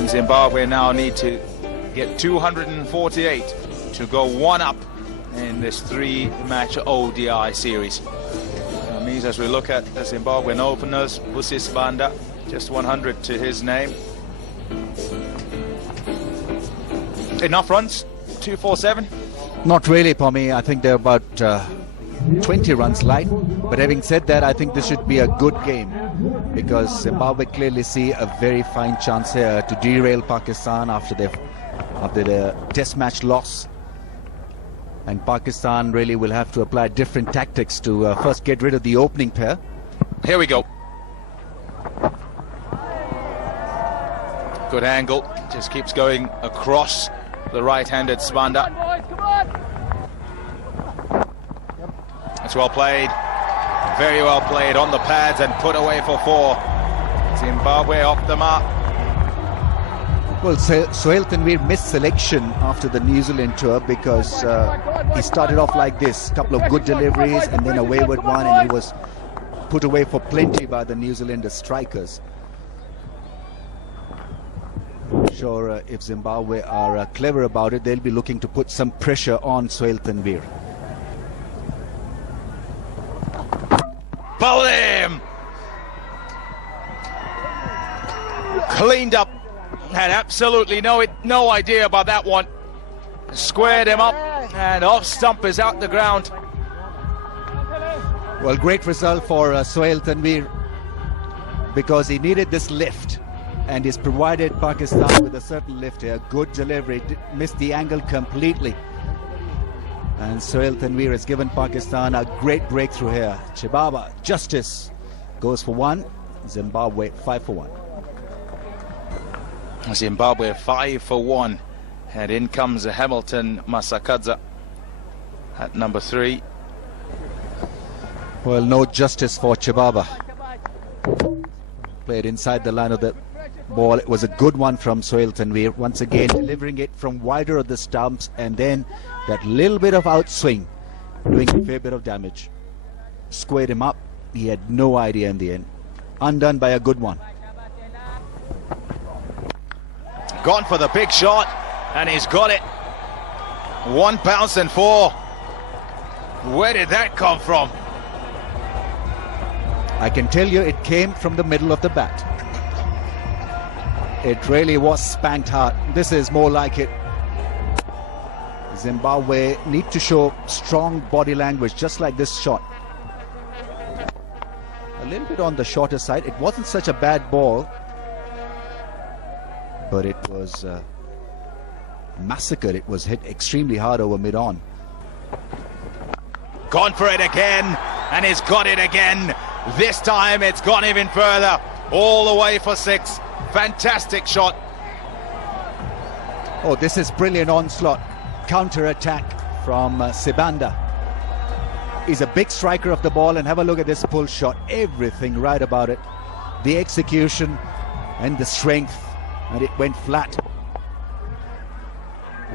And Zimbabwe now need to get 248 to go one up in this three-match ODI series. That means as we look at the Zimbabwean openers, Busis Banda, just 100 to his name. Enough runs? 247? Not really, Pommy. I think they're about 20 runs light. But having said that, I think this should be a good game, because Zimbabwe clearly see a very fine chance here to derail Pakistan after the test match loss. And Pakistan really will have to apply different tactics to first get rid of the opening pair. Here we go. Good angle. Just keeps going across the right-handed Spanda. It's well played. Very well played on the pads and put away for four. Zimbabwe off the mark. Well, Sohail Tanvir missed selection after the New Zealand tour because he started off like this, a couple of good deliveries and then a wayward one, and he was put away for plenty by the New Zealand strikers. Sure, if Zimbabwe are clever about it, they'll be looking to put some pressure on Sohail Tanvir. Bowled him! Cleaned up. Had absolutely no idea about that one. Squared him up, and off stump is out the ground. Well, great result for Sohail Tanvir, because he needed this lift, and he's provided Pakistan with a certain lift here. Good delivery, missed the angle completely. And Sohail Tanvir has given Pakistan a great breakthrough here. Chibaba, Justice, goes for one. Zimbabwe 5 for 1. Zimbabwe 5 for 1. And in comes Hamilton Masakadza at number 3. Well, no justice for Chibaba. Played inside the line of the ball. It was a good one from Sohail Tanvir. Once again, delivering it from wider of the stumps, and then that little bit of outswing, doing a fair bit of damage. Squared him up. He had no idea in the end. Undone by a good one. Gone for the big shot, and he's got it. 1 bounce and 4. Where did that come from? I can tell you it came from the middle of the bat. It really was spanked hard. This is more like it. Zimbabwe need to show strong body language, just like this shot. A little bit on the shorter side. It wasn't such a bad ball, but it was massacred. It was hit extremely hard over mid-on. Gone for it again, and he's got it again. This time it's gone even further, all the way for 6. Fantastic shot. Oh, this is brilliant onslaught. Counter-attack from Sibanda. He's a big striker of the ball, and have a look at this pull shot. Everything right about it. The execution and the strength, and it went flat.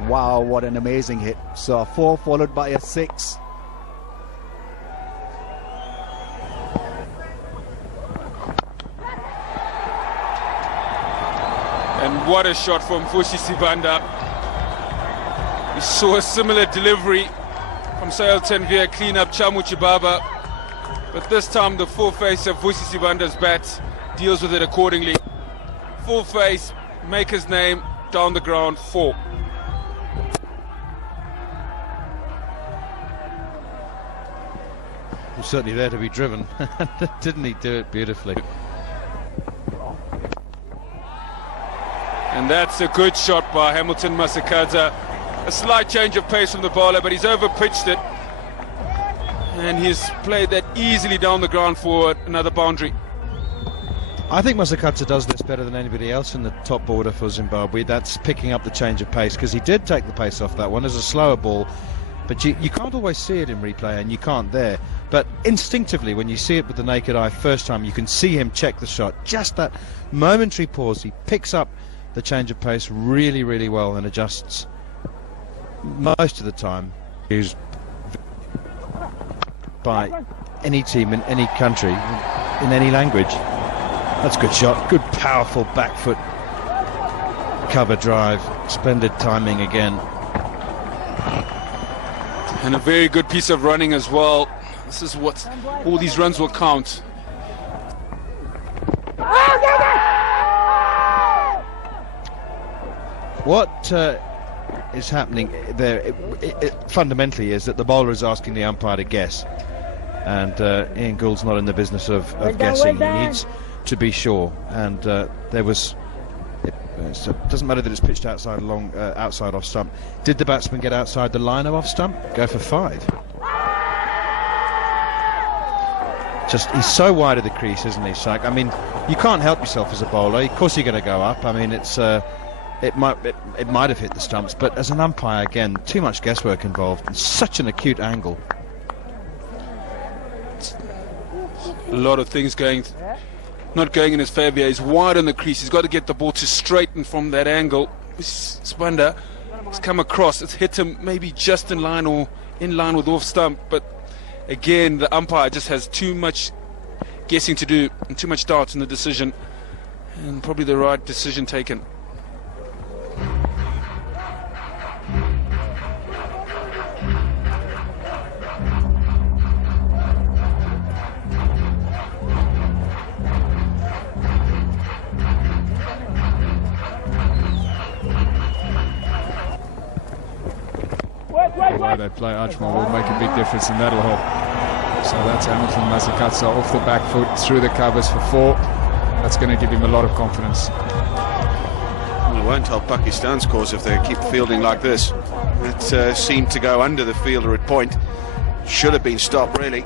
Wow, what an amazing hit. So a 4 followed by a 6. And what a shot from Fushi Sibanda. We saw a similar delivery from Sohail Tanvir, clean up Chamu Chibaba, but this time the full face of Fushi Sibanda's bat deals with it accordingly. Full face, make his name, down the ground, 4. He was certainly there to be driven. Didn't he do it beautifully? And that's a good shot by Hamilton Masakadza. A slight change of pace from the bowler, but he's over-pitched it. And he's played that easily down the ground for another boundary. I think Masakadza does this better than anybody else in the top order for Zimbabwe. That's picking up the change of pace, because he did take the pace off that one as a slower ball. But you can't always see it in replay, and you can't there. But instinctively, when you see it with the naked eye first time, you can see him check the shot. Just that momentary pause. He picks up the change of pace really, really well and adjusts most of the time. Used by any team in any country, in any language. That's a good shot. Good, powerful back foot. cover drive. Splendid timing again. And a very good piece of running as well. This is what all these runs will count. What is happening there it fundamentally is that the bowler is asking the umpire to guess, and Ian Gould's not in the business of guessing. He needs to be sure, and there was so it doesn't matter that it's pitched outside outside off stump. Did the batsman get outside the line of off stump? Go for 5. Just, he's so wide of the crease, isn't he, Syke? I mean, you can't help yourself as a bowler. Of course you're going to go up. I mean, it's it might have hit the stumps, but as an umpire, again, too much guesswork involved, and such an acute angle. A lot of things not going in his favour. He's wide on the crease. He's got to get the ball to straighten from that angle. Sibanda has come across. It's hit him maybe just in line or in line with off stump, but again, the umpire just has too much guessing to do and too much doubt in the decision, and probably the right decision taken. The way they play Ajmal will make a big difference, and that'll help. So that's Hamilton Masakatsa off the back foot through the covers for 4. That's going to give him a lot of confidence. Well, it won't help Pakistan's cause if they keep fielding like this. It seemed to go under the fielder at point. Should have been stopped, really.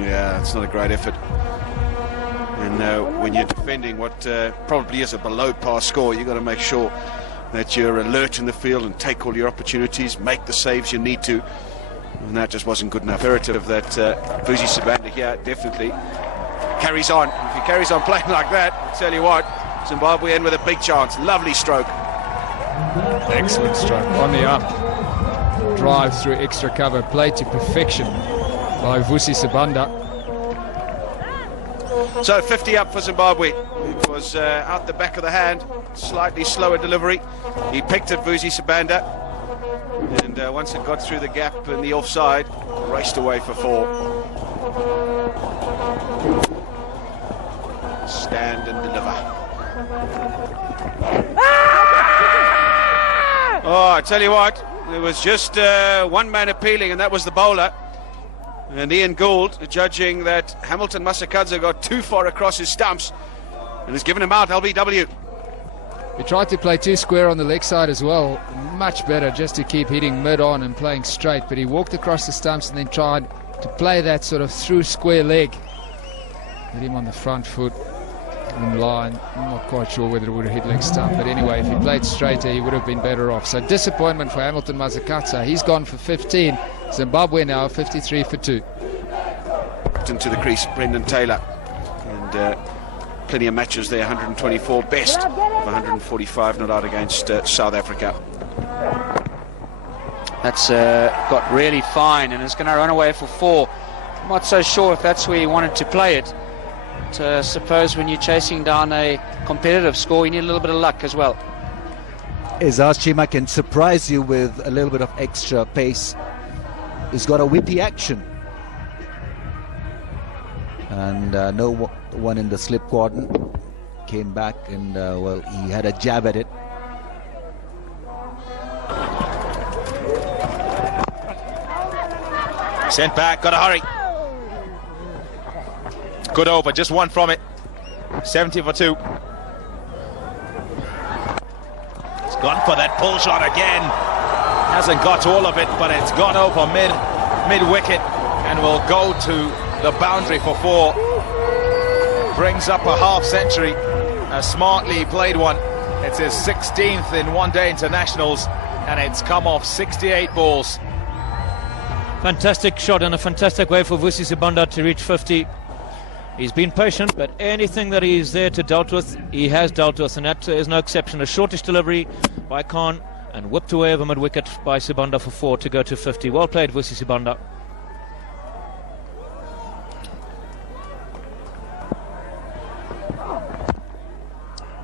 Yeah, it's not a great effort. And when you're defending what probably is a below par score, you've got to make sure that you're alert in the field and take all your opportunities, make the saves you need to. And that just wasn't good enough. Imperative that Vusi Sibanda here definitely carries on. If he carries on playing like that, I'll tell you what, Zimbabwe in with a big chance. Lovely stroke. Excellent stroke. On the up. Drive through extra cover. Played to perfection by Vusi Sibanda. So 50 up for Zimbabwe. It was out the back of the hand. Slightly slower delivery. He picked at Vusi Sibanda. And once it got through the gap in the offside, raced away for 4. Stand and deliver. Oh, I tell you what, there was just one man appealing, and that was the bowler. And Ian Gould judging that Hamilton Masakadza got too far across his stumps and has given him out, LBW. He tried to play 2 square on the leg side as well. Much better just to keep hitting mid on and playing straight. But he walked across the stumps and then tried to play that sort of through square leg. Hit him on the front foot in line. I'm not quite sure whether it would have hit leg stump. But anyway, if he played straighter, he would have been better off. So disappointment for Hamilton Masakadza. He's gone for 15. Zimbabwe now 53 for 2. Into the crease, Brendan Taylor. And plenty of matches there, 124 best of 145 not out against South Africa. That's got really fine and is going to run away for 4. I'm not so sure if that's where he wanted to play it. But I suppose when you're chasing down a competitive score, you need a little bit of luck as well. Azaz Chima can surprise you with a little bit of extra pace. He's got a whippy action. And no one in the slip quadrant. Came back and, well, he had a jab at it. Sent back, got to hurry. Good over, just one from it. 70 for 2. He's gone for that pull shot again. Hasn't got all of it, but it's gone over mid-wicket and will go to the boundary for 4. Brings up a half century, a smartly played one. It's his 16th in one-day internationals, and it's come off 68 balls. Fantastic shot and a fantastic way for Vusi Sibanda to reach 50. He's been patient, but anything that he's there to dealt with, he has dealt with, and that is no exception. A shortish delivery by Khan and whipped away over mid-wicket by Sibanda for 4 to go to 50. Well played, Vusi Sibanda.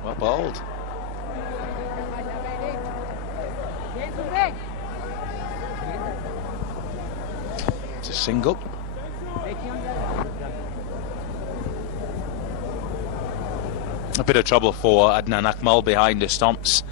Well bowled. It's a single. A bit of trouble for Adnan Akmal behind the stumps.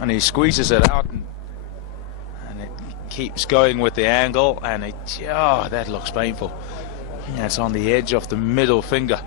And he squeezes it out, and it keeps going with the angle, and that looks painful. Yeah, it's on the edge of the middle finger.